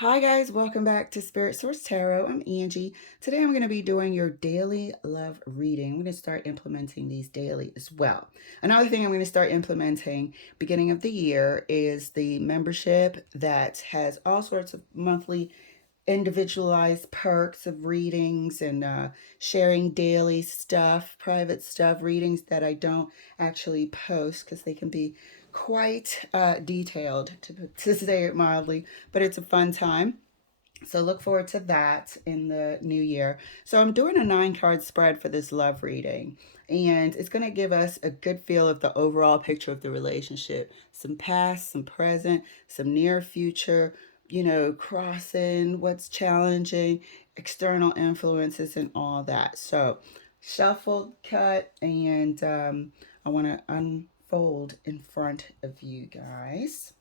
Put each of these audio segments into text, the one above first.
Hi guys, welcome back to Spirit Source Tarot. I'm Angie. Today I'm going to be doing your daily love reading. I'm going to start implementing these daily as well. Another thing I'm going to start implementing beginning of the year is the membership that has all sorts of monthly individualized perks of readings and sharing daily stuff, private stuff, readings that I don't actually post because they can be quite detailed, to say it mildly, but it's a fun time. So look forward to that in the new year. So I'm doing a 9 card spread for this love reading, and it's going to give us a good feel of the overall picture of the relationship. Some past, some present, some near future, crossing, what's challenging, external influences, and all that. So shuffled, cut, and I want to unfold in front of you guys.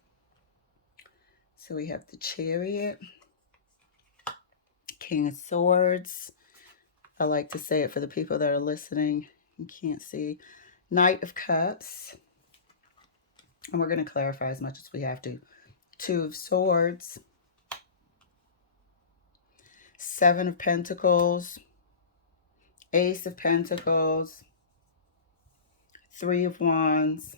So we have the Chariot, King of Swords. I like to say it for the people that are listening. You can't see. Knight of Cups. And we're going to clarify as much as we have to. Two of Swords. Seven of Pentacles. Ace of Pentacles. Three of Wands.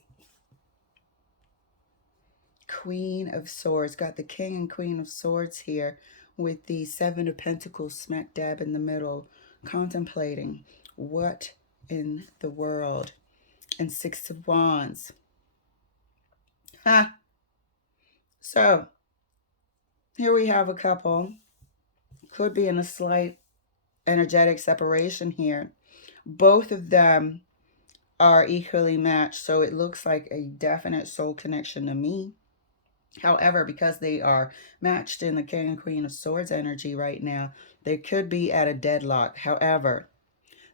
Queen of Swords. Got the King and Queen of Swords here with the Seven of Pentacles smack dab in the middle, contemplating what in the world. And Six of Wands. So here we have a couple. Could be in a slight energetic separation here. Both of them are equally matched, so it looks like a definite soul connection to me. However, because they are matched in the King and Queen of Swords energy right now, they could be at a deadlock. However,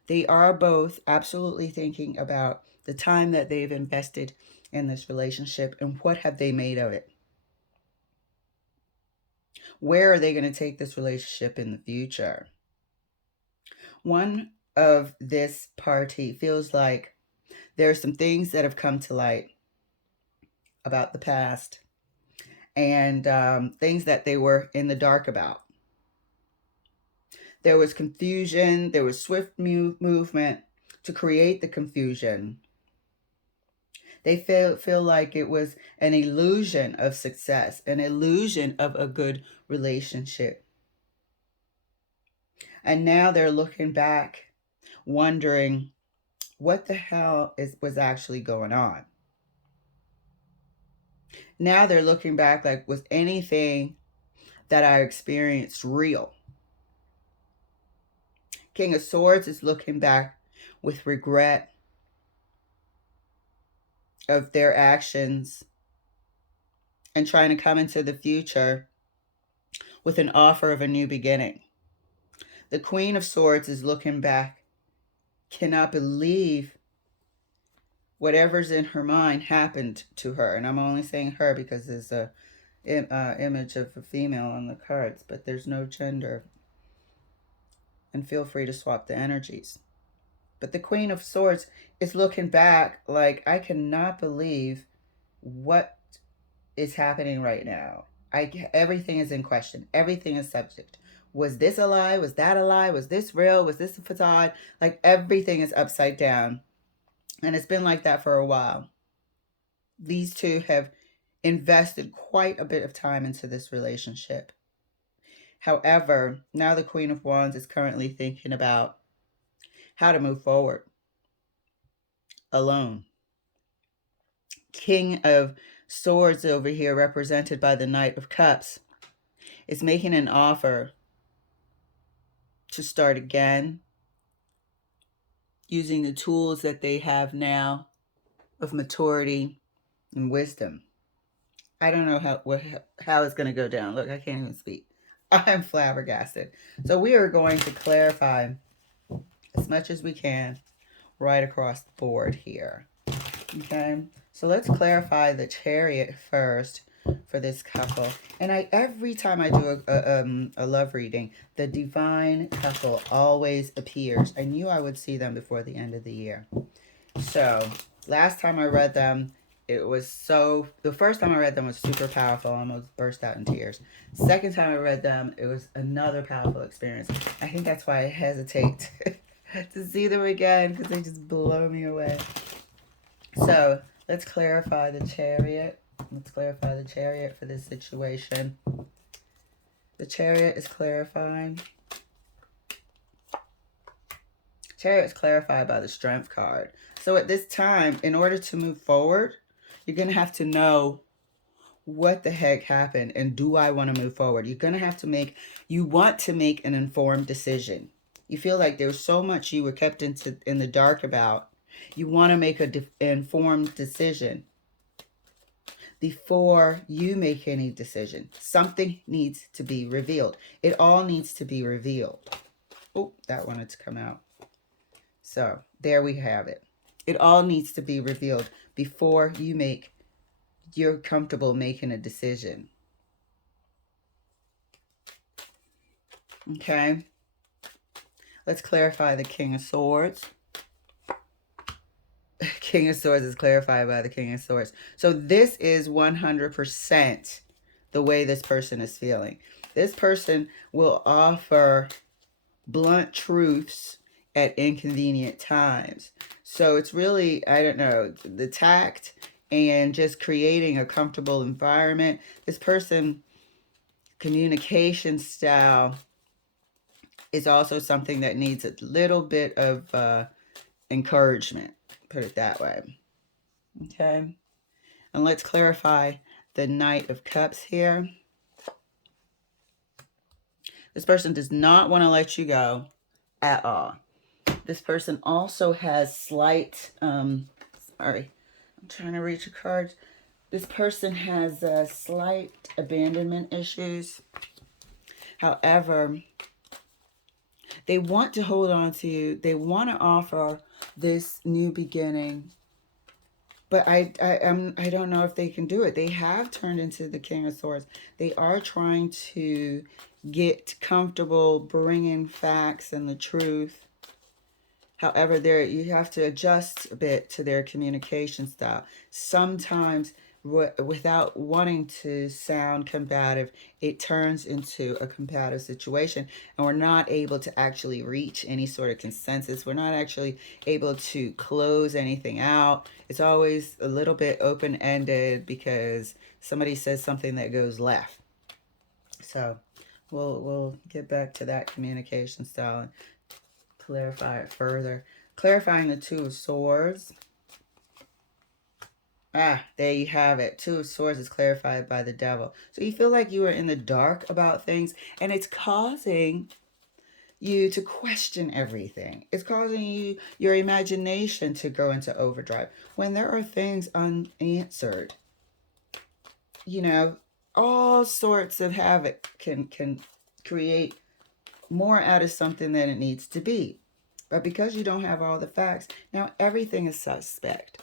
they are both absolutely thinking about the time that they've invested in this relationship and what have they made of it. Where are they going to take this relationship in the future? One of this party feels like there are some things that have come to light about the past and things that they were in the dark about. There was confusion. There was swift movement to create the confusion. They feel like it was an illusion of success, an illusion of a good relationship. And now they're looking back, wondering what the hell was actually going on. Now they're looking back like, was anything that I experienced real? King of Swords is looking back with regret of their actions and trying to come into the future with an offer of a new beginning. The Queen of Swords is looking back, cannot believe whatever's in her mind happened to her. And I'm only saying her because there's a image of a female on the cards, but there's no gender. And feel free to swap the energies. But the Queen of Swords is looking back like, I cannot believe what is happening right now. Everything is in question. Everything is subject. Was this a lie? Was that a lie? Was this real? Was this a facade? Like, everything is upside down. And it's been like that for a while. These two have invested quite a bit of time into this relationship. However, now the Queen of Wands is currently thinking about how to move forward alone. King of Swords over here, represented by the Knight of Cups, is making an offer to start again using the tools that they have now of maturity and wisdom. I don't know how it's going to go down. Look, I can't even speak. I'm flabbergasted. So we are going to clarify as much as we can right across the board here. Okay, so let's clarify the Chariot first for this couple. And every time I do a love reading, the divine couple always appears. I knew I would see them before the end of the year. So last time I read them, It was so, the first time I read them was super powerful. I almost burst out in tears. Second time I read them, it was another powerful experience. I think that's why I hesitate to see them again, because they just blow me away. So let's clarify the Chariot. Let's clarify the Chariot for this situation. The Chariot is clarifying. Chariot is clarified by the Strength card. So at this time, in order to move forward, you're going to have to know what the heck happened and do I want to move forward. You're going to have to make, you want to make an informed decision. You feel like there's so much you were kept in the dark about. You want to make an informed decision before you make any decision. Something needs to be revealed. It all needs to be revealed. Oh, that wanted to come out. So there we have it. It all needs to be revealed before you're comfortable making a decision. Okay. Let's clarify the King of Swords. King of Swords is clarified by the King of Swords. So this is 100% the way this person is feeling. This person will offer blunt truths at inconvenient times. So it's really, I don't know, the tact and just creating a comfortable environment. This person, communication style is also something that needs a little bit of encouragement, put it that way. Okay. And let's clarify the Knight of Cups here. This person does not want to let you go at all. This person also has slight, sorry, I'm trying to reach a card. This person has slight abandonment issues. However, they want to hold on to you. They want to offer this new beginning. But I don't know if they can do it. They have turned into the King of Swords. They are trying to get comfortable bringing facts and the truth. However, you have to adjust a bit to their communication style. Sometimes, without wanting to sound combative, it turns into a combative situation, and we're not able to actually reach any sort of consensus. We're not actually able to close anything out. It's always a little bit open-ended because somebody says something that goes left. So we'll get back to that communication style and clarify it further. Clarifying the Two of Swords. There you have it. Two of Swords is clarified by the Devil. So you feel like you are in the dark about things, and it's causing you to question everything. It's causing your imagination to go into overdrive when there are things unanswered. You know, all sorts of havoc can create more out of something than it needs to be. But because you don't have all the facts, now everything is suspect.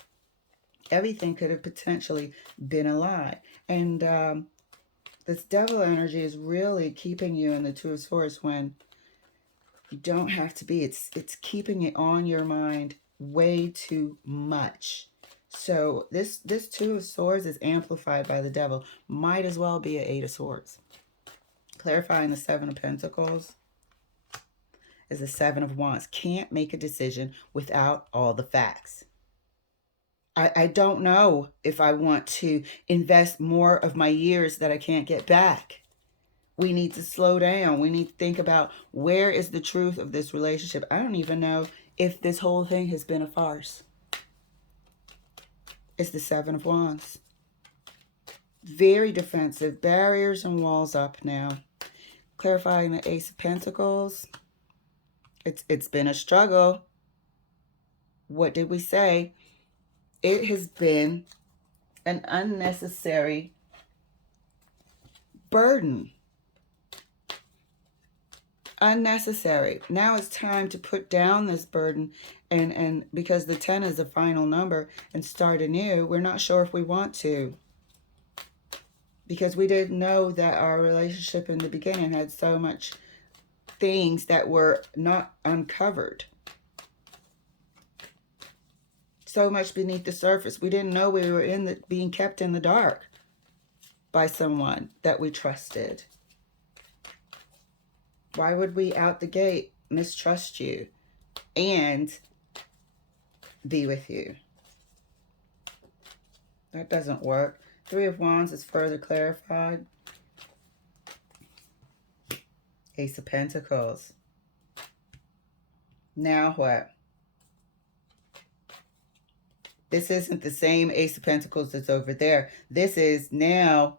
Everything could have potentially been a lie. And this devil energy is really keeping you in the Two of Swords when you don't have to be. It's keeping it on your mind way too much. So this Two of Swords is amplified by the Devil. Might as well be an Eight of Swords. Clarifying the Seven of Pentacles is the Seven of Wands. Can't make a decision without all the facts. I don't know if I want to invest more of my years that I can't get back. We need to slow down. We need to think about, where is the truth of this relationship? I don't even know if this whole thing has been a farce. It's the Seven of Wands. Very defensive. Barriers and walls up now. Clarifying the Ace of Pentacles. It's been a struggle. What did we say? It has been an unnecessary burden. Unnecessary. Now it's time to put down this burden, and because the 10 is the final number, and start anew. We're not sure if we want to, because we didn't know that our relationship in the beginning had so much things that were not uncovered. So much beneath the surface. We didn't know we were being kept in the dark by someone that we trusted. Why would we out the gate mistrust you and be with you? That doesn't work. Three of Wands is further clarified. Ace of Pentacles. Now what? This isn't the same Ace of Pentacles that's over there. This is now,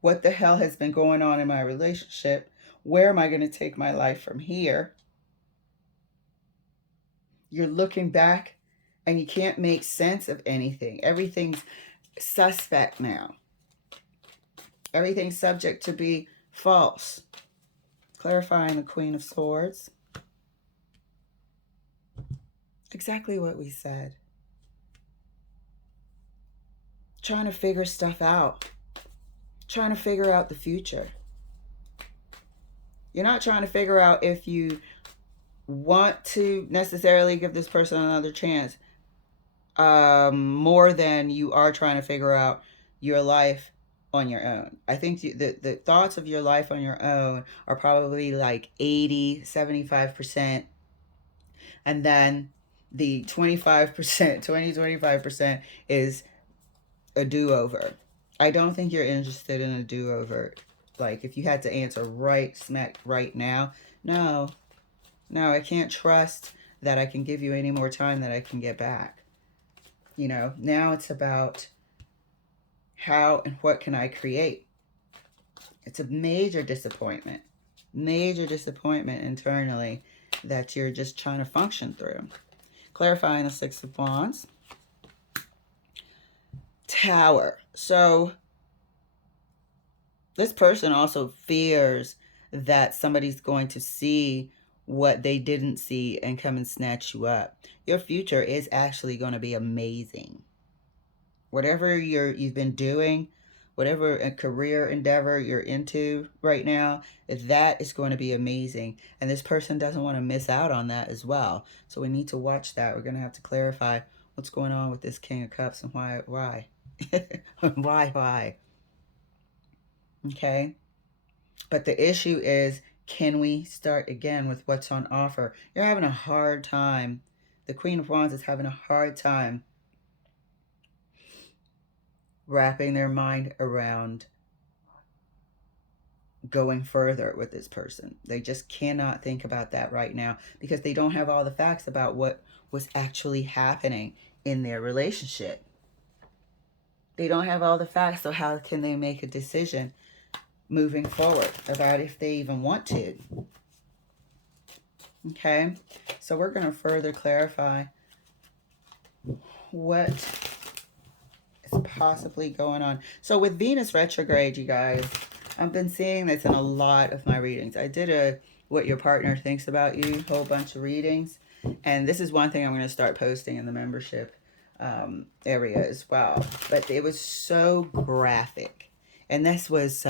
what the hell has been going on in my relationship? Where am I going to take my life from here? You're looking back and you can't make sense of anything. Everything's suspect now. Everything's subject to be false. Clarifying the Queen of Swords. Exactly what we said. Trying to figure stuff out. Trying to figure out the future. You're not trying to figure out if you want to necessarily give this person another chance, more than you are trying to figure out your life on your own. I think the thoughts of your life on your own are probably like 80, 75%. And then the 25%, 25% is a do-over. I don't think you're interested in a do-over. Like, if you had to answer right smack right now, no, I can't trust that I can give you any more time that I can get back. You know, now it's about how and what can I create. It's a major disappointment internally that you're just trying to function through. Clarifying the Six of Wands. Tower. So this person also fears that somebody's going to see what they didn't see and come and snatch you up. Your future is actually going to be amazing. Whatever you've been doing, whatever career endeavor you're into right now, that is going to be amazing. And this person doesn't want to miss out on that as well. So we need to watch that. We're going to have to clarify what's going on with this King of Cups and why. Why? Okay. But the issue is, can we start again with what's on offer? You're having a hard time. The Queen of Wands is having a hard time wrapping their mind around going further with this person. They just cannot think about that right now because they don't have all the facts about what was actually happening in their relationship. They don't have all the facts, so how can they make a decision moving forward about if they even want to? Okay, so we're going to further clarify what is possibly going on. So with Venus retrograde, you guys, I've been seeing this in a lot of my readings. I did a what your partner thinks about you, whole bunch of readings. And this is one thing I'm going to start posting in the membership area as well. But it was so graphic. And this was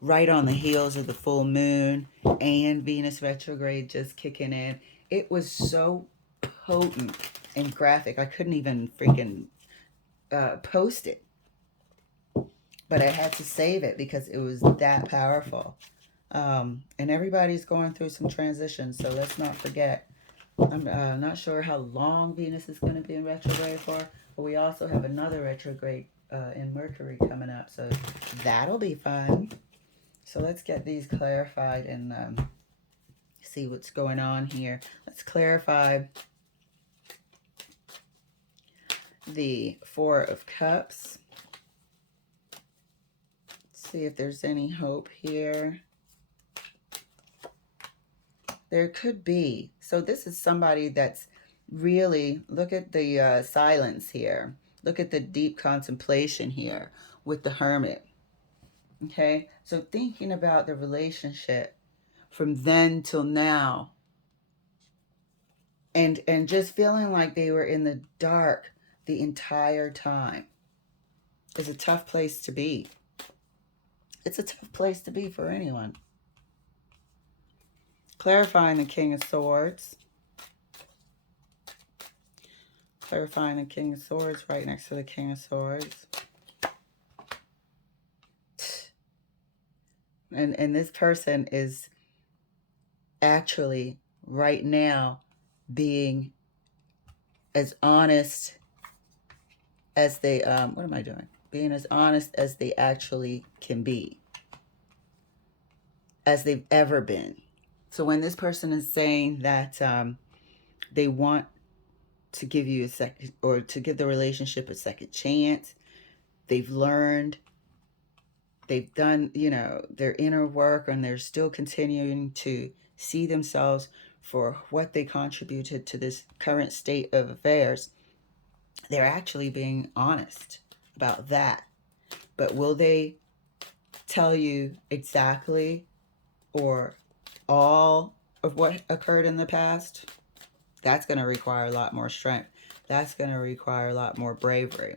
right on the heels of the full moon and Venus retrograde just kicking in. It was so potent and graphic. I couldn't even freaking post it. But I had to save it because it was that powerful. And everybody's going through some transitions, so let's not forget. I'm not sure how long Venus is going to be in retrograde for, but we also have another retrograde in Mercury coming up, so that'll be fun. So let's get these clarified and see what's going on here. Let's clarify the Four of Cups. See if there's any hope here. There could be. So this is somebody that's really, look at the silence here. Look at the deep contemplation here with the Hermit. Okay, so thinking about the relationship from then till now, and just feeling like they were in the dark the entire time is a tough place to be. It's a tough place to be for anyone. Clarifying the King of Swords. Clarifying the King of Swords right next to the King of Swords. And this person is actually right now being as honest as they what am I doing? Being as honest as they actually can be, as they've ever been. So when this person is saying that they want to give you a second, or to give the relationship a second chance, they've learned, they've done, their inner work, and they're still continuing to see themselves for what they contributed to this current state of affairs. They're actually being honest about that. But will they tell you exactly or all of what occurred in the past? That's going to require a lot more strength. That's going to require a lot more bravery.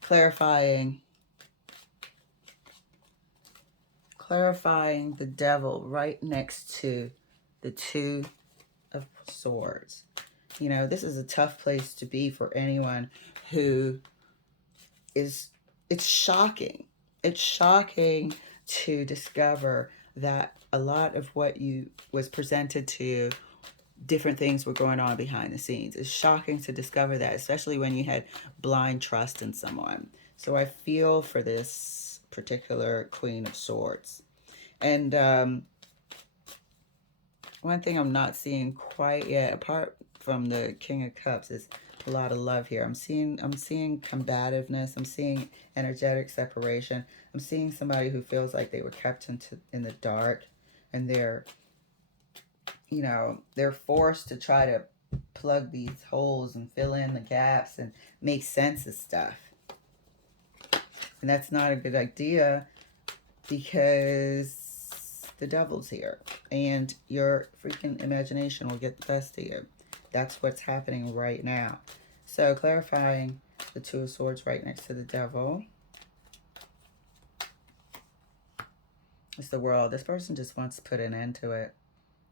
Clarifying the Devil right next to the Two of Swords. This is a tough place to be for anyone who is, it's shocking. It's shocking to discover that a lot of what you was presented to you, different things were going on behind the scenes. It's shocking to discover that, especially when you had blind trust in someone. So I feel for this particular Queen of Swords. And one thing I'm not seeing quite yet, apart from the King of Cups, is a lot of love here. I'm seeing combativeness. I'm seeing energetic separation. I'm seeing somebody who feels like they were kept in the dark, and they're forced to try to plug these holes and fill in the gaps and make sense of stuff. And that's not a good idea, because the Devil's here, and your freaking imagination will get the best of you. That's what's happening right now. So clarifying the Two of Swords right next to the Devil. It's the World. This person just wants to put an end to it.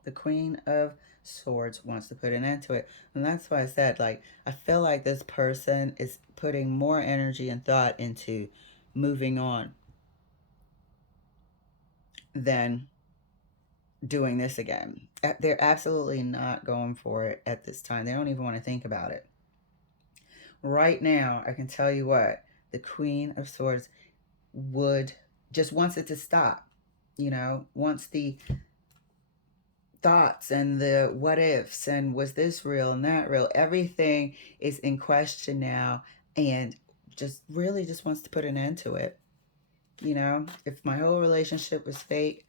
The Queen of Swords wants to put an end to it. And that's why I said, I feel like this person is putting more energy and thought into moving on than doing this again. They're absolutely not going for it at this time. They don't even want to think about it. Right now, I can tell you what, the Queen of Swords just wants it to stop. Wants the thoughts and the what ifs and was this real and that real. Everything is in question now, and just really just wants to put an end to it. If my whole relationship was fake,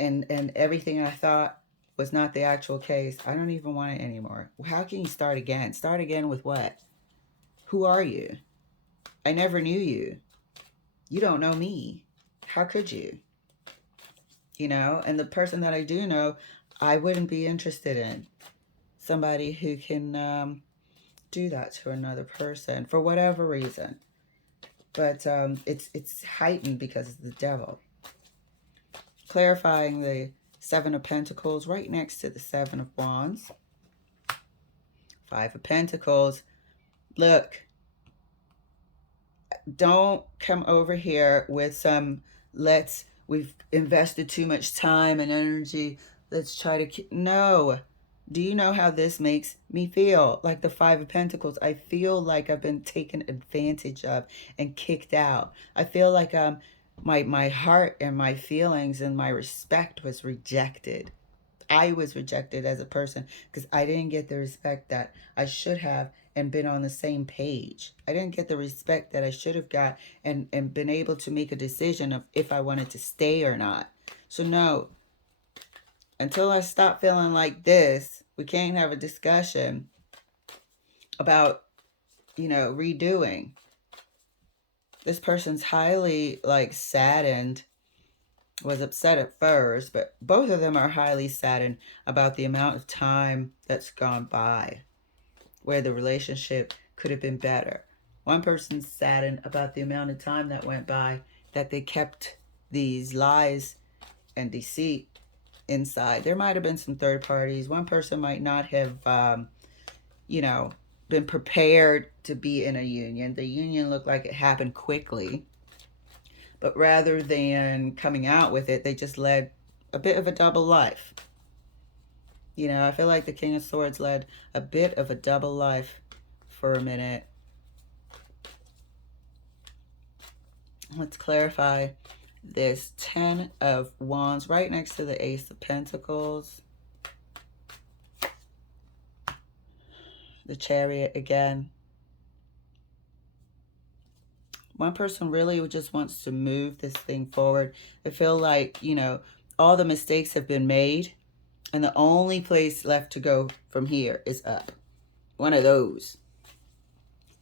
and everything I thought was not the actual case, I don't even want it anymore. How can you start again? Start again with what? Who are you? I never knew you. You don't know me. How could you? And the person that I do know, I wouldn't be interested in. Somebody who can do that to another person for whatever reason. But it's heightened because of the Devil. Clarifying the Seven of Pentacles right next to the Seven of Wands. Five of Pentacles. Look, don't come over here with some, we've invested too much time and energy, let's try to, no. Do you know how this makes me feel? Like the Five of Pentacles, I feel like I've been taken advantage of and kicked out. I feel like my heart and my feelings and my respect was rejected. I was rejected as a person because I didn't get the respect that I should have and been on the same page. I didn't get the respect that I should have got and been able to make a decision of if I wanted to stay or not. So no, until I stop feeling like this, we can't have a discussion about, redoing. This person's highly saddened, was upset at first, but both of them are highly saddened about the amount of time that's gone by where the relationship could have been better. One person's saddened about the amount of time that went by that they kept these lies and deceit inside. There might have been some third parties. One person might not have, you know, been prepared to be in a union. The union looked like it happened quickly. But rather than coming out with it, they just led a bit of a double life. You know, I feel like the King of Swords led a bit of a double life for a minute. Let's clarify this 10 of Wands right next to the Ace of Pentacles. The Chariot again. One person really just wants to move this thing forward. I feel like, you know, all the mistakes have been made, and the only place left to go from here is up. One of those.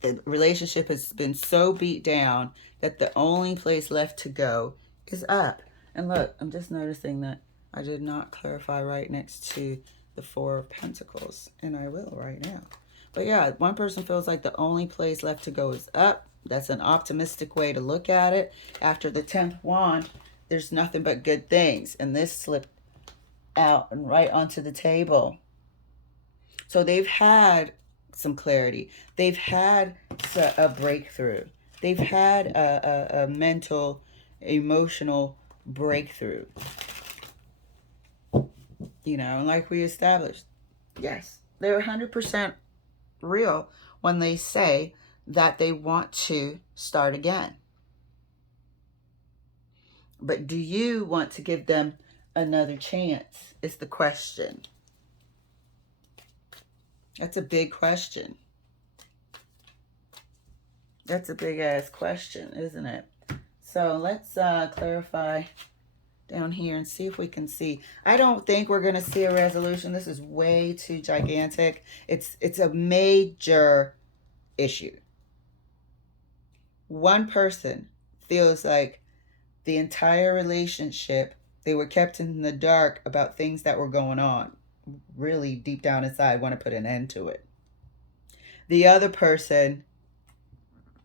The relationship has been so beat down that the only place left to go is up. And look, I'm just noticing that I did not clarify right next to the Four of Pentacles, and I will right now. But yeah, one person feels like the only place left to go is up. That's an optimistic way to look at it. After the 10th wand, there's nothing but good things. And this slipped out and right onto the table. So they've had some clarity. They've had a breakthrough. They've had a mental, emotional breakthrough. You know, and like we established, yes, they're 100% real when they say that they want to start again. But do you want to give them another chance? Is the question. That's a big question. That's a big ass question, isn't it? So let's clarify down here and see if we can see. I don't think we're going to see a resolution. This is way too gigantic. It's a major issue. One person feels like the entire relationship, they were kept in the dark about things that were going on. Really deep down inside want to put an end to it. The other person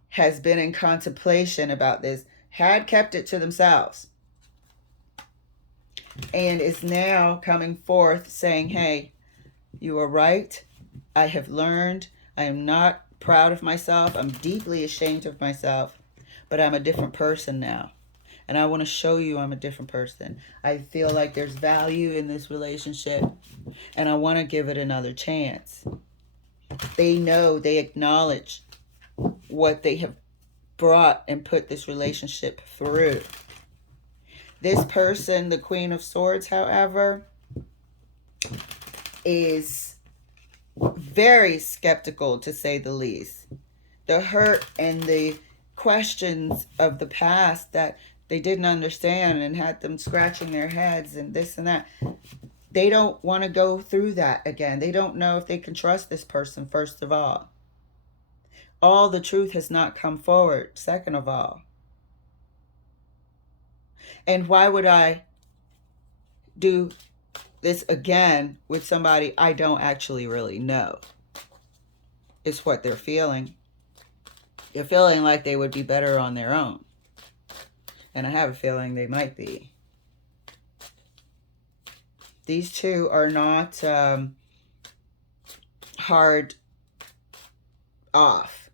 has been in contemplation about this, had kept it to themselves, and is now coming forth saying, hey, you are right. I have learned. I am not proud of myself. I'm deeply ashamed of myself, but I'm a different person now. And I want to show you I'm a different person. I feel like there's value in this relationship, and I want to give it another chance. They know, they acknowledge what they have brought and put this relationship through. This person, the Queen of Swords, however, is very skeptical, to say the least. The hurt and the questions of the past that they didn't understand and had them scratching their heads and this and that. They don't want to go through that again. They don't know if they can trust this person, first of all. All the truth has not come forward, second of all. And why would I do this again with somebody I don't actually really know? It's what they're feeling. They're feeling like they would be better on their own. And I have a feeling they might be. These two are not hard off.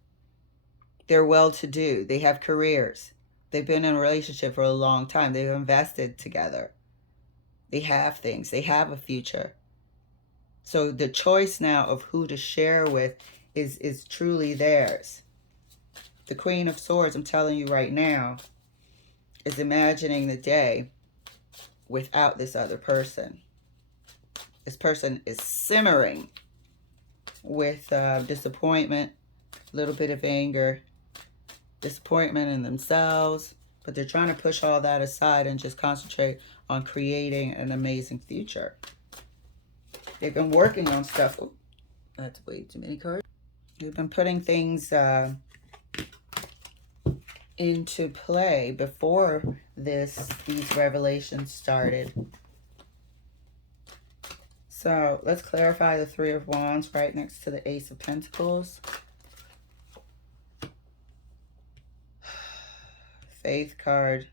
They're well-to-do. They have careers. They've been in a relationship for a long time. They've invested together. They have things. They have a future. So the choice now of who to share with is truly theirs. The Queen of Swords, I'm telling you right now, is imagining the day without this other person. This person is simmering with disappointment, a little bit of anger, disappointment in themselves, but they're trying to push all that aside and just concentrate on creating an amazing future. They've been working on stuff. Oh, that's way too many cards. They've been putting things into play before these revelations started. So let's clarify the Three of Wands right next to the Ace of Pentacles. Faith card.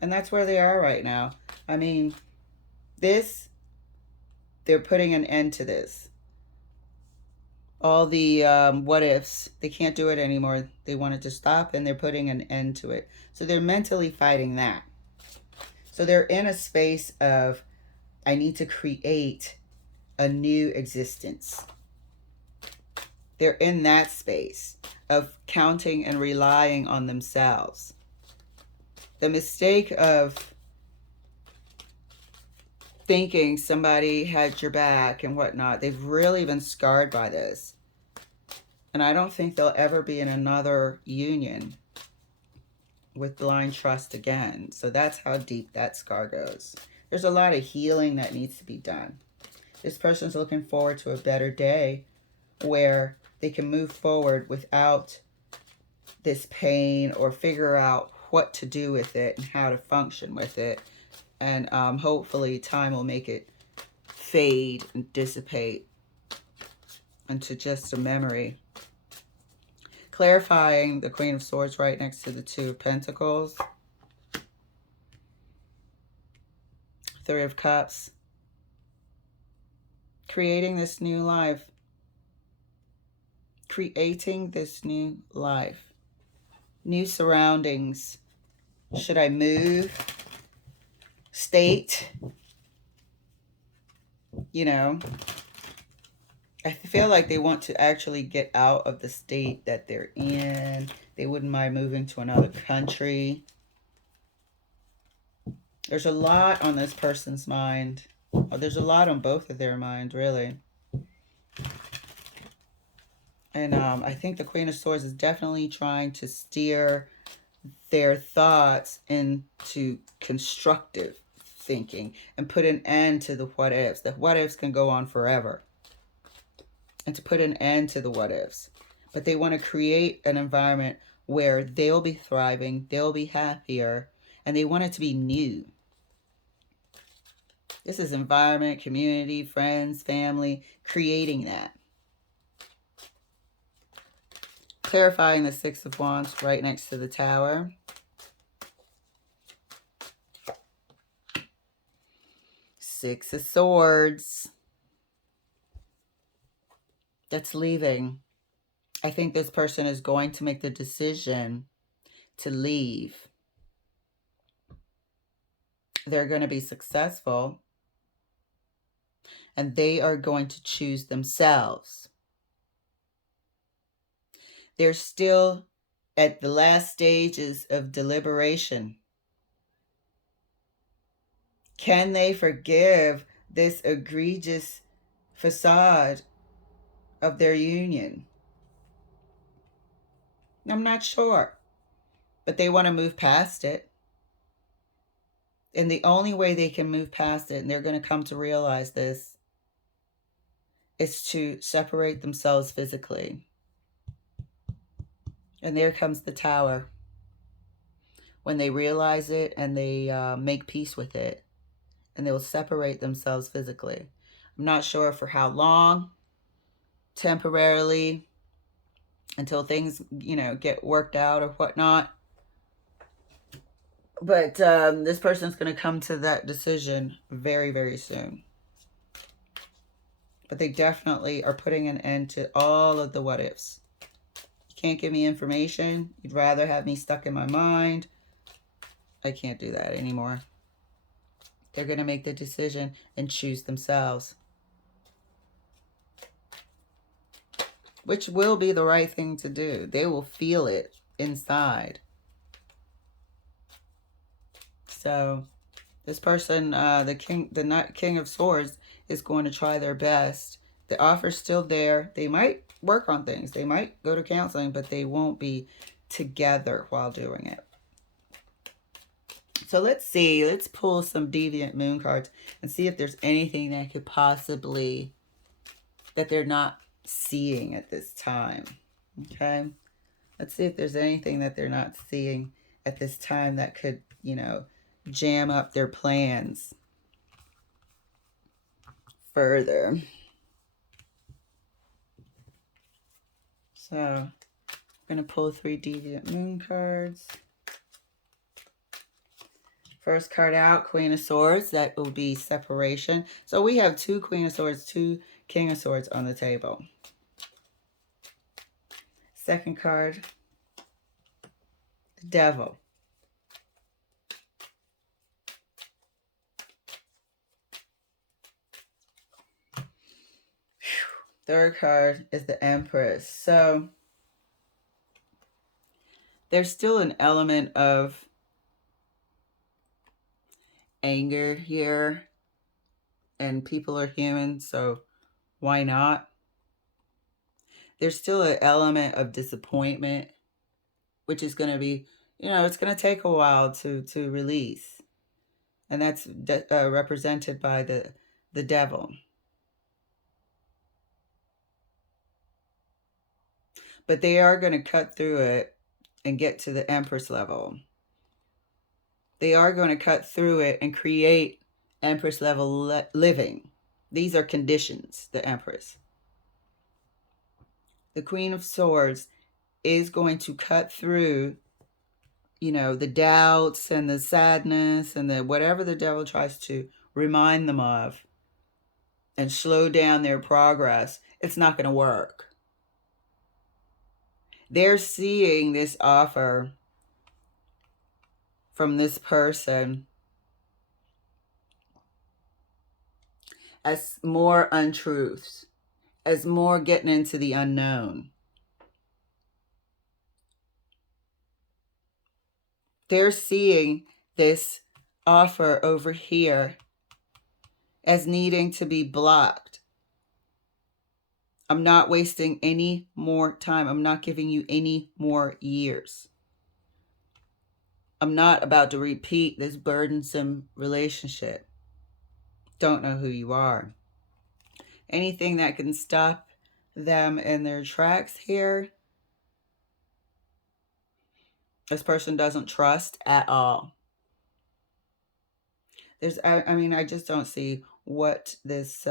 And that's where they are right now. I mean, This, they're putting an end to this. All the what ifs, they can't do it anymore. They want it to stop, and they're putting an end to it. So they're mentally fighting that. So they're in a space of, I need to create a new existence. They're in that space of counting and relying on themselves. The mistake of thinking somebody had your back and whatnot, they've really been scarred by this. And I don't think they'll ever be in another union with blind trust again. So that's how deep that scar goes. There's a lot of healing that needs to be done. This person's looking forward to a better day where they can move forward without this pain, or figure out what to do with it and how to function with it. And hopefully time will make it fade and dissipate into just a memory. Clarifying the Queen of Swords right next to the Two of Pentacles. Three of Cups. Creating this new life. Creating this new life. New surroundings. Should I move? State? You know, I feel like they want to actually get out of the state that they're in. They wouldn't mind moving to another country. There's a lot on this person's mind. Oh, there's a lot on both of their minds, really. And I think the Queen of Swords is definitely trying to steer their thoughts into constructive thinking and put an end to the what ifs. The what ifs can go on forever. And to put an end to the what ifs. But they want to create an environment where they'll be thriving, they'll be happier, and they want it to be new. This is environment, community, friends, family, creating that. Clarifying the Six of Wands right next to the Tower. Six of Swords. That's leaving. I think this person is going to make the decision to leave. They're going to be successful. And they are going to choose themselves. They're still at the last stages of deliberation. Can they forgive this egregious facade of their union? I'm not sure. But they want to move past it. And the only way they can move past it, and they're going to come to realize this, is to separate themselves physically. And there comes the Tower. When they realize it and they make peace with it, and they will separate themselves physically. I'm not sure for how long, temporarily, until things, get worked out or whatnot. But this person's going to come to that decision very, very soon. But they definitely are putting an end to all of the what ifs. You can't give me information. You'd rather have me stuck in my mind. I can't do that anymore. They're going to make the decision and choose themselves. Which will be the right thing to do. They will feel it inside. So this person, the King of Swords, is going to try their best. The offer's still there. They might work on things. They might go to counseling, but they won't be together while doing it. So let's see. Let's pull some Deviant Moon cards and see if there's anything that could possibly, that they're not seeing at this time. Okay? Let's see if there's anything that they're not seeing at this time that could, jam up their plans further. So I'm going to pull 3 Deviant Moon cards First card out, Queen of Swords. That will be separation. So we have 2 Queen of Swords, 2 King of Swords on the table. Second card, the Devil. Third card is the Empress. So there's still an element of anger here, and people are human, so why not? There's still an element of disappointment, which is going to be, it's going to take a while to release. And that's represented by the Devil. But they are going to cut through it and get to the Empress level. They are going to cut through it and create Empress level living. These are conditions, the Empress. The Queen of Swords is going to cut through, the doubts and the sadness and the whatever the devil tries to remind them of and slow down their progress. It's not going to work. They're seeing this offer from this person as more untruths, as more getting into the unknown. They're seeing this offer over here as needing to be blocked. I'm not wasting any more time. I'm not giving you any more years. I'm not about to repeat this burdensome relationship. Don't know who you are. Anything that can stop them in their tracks here, this person doesn't trust at all. I just don't see what this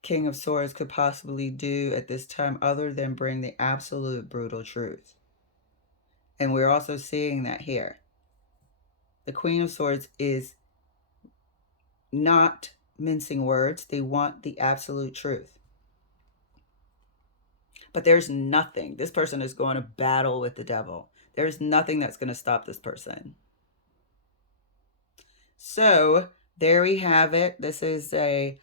King of Swords could possibly do at this time other than bring the absolute brutal truth. And we're also seeing that here. The Queen of Swords is not mincing words. They want the absolute truth. But there's nothing. This person is going to battle with the devil. There's nothing that's going to stop this person. So there we have it. This is a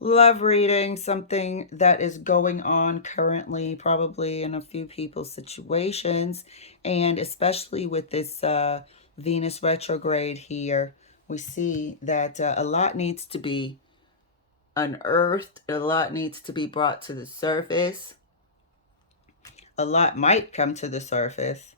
love reading, something that is going on currently, probably in a few people's situations. And especially with this Venus retrograde here, we see that a lot needs to be unearthed. A lot needs to be brought to the surface. A lot might come to the surface,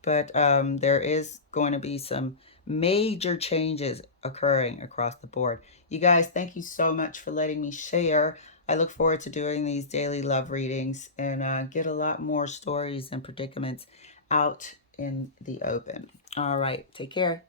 but there is going to be some major changes occurring across the board. You guys, thank you so much for letting me share. I look forward to doing these daily love readings and get a lot more stories and predicaments out in the open. All right, take care.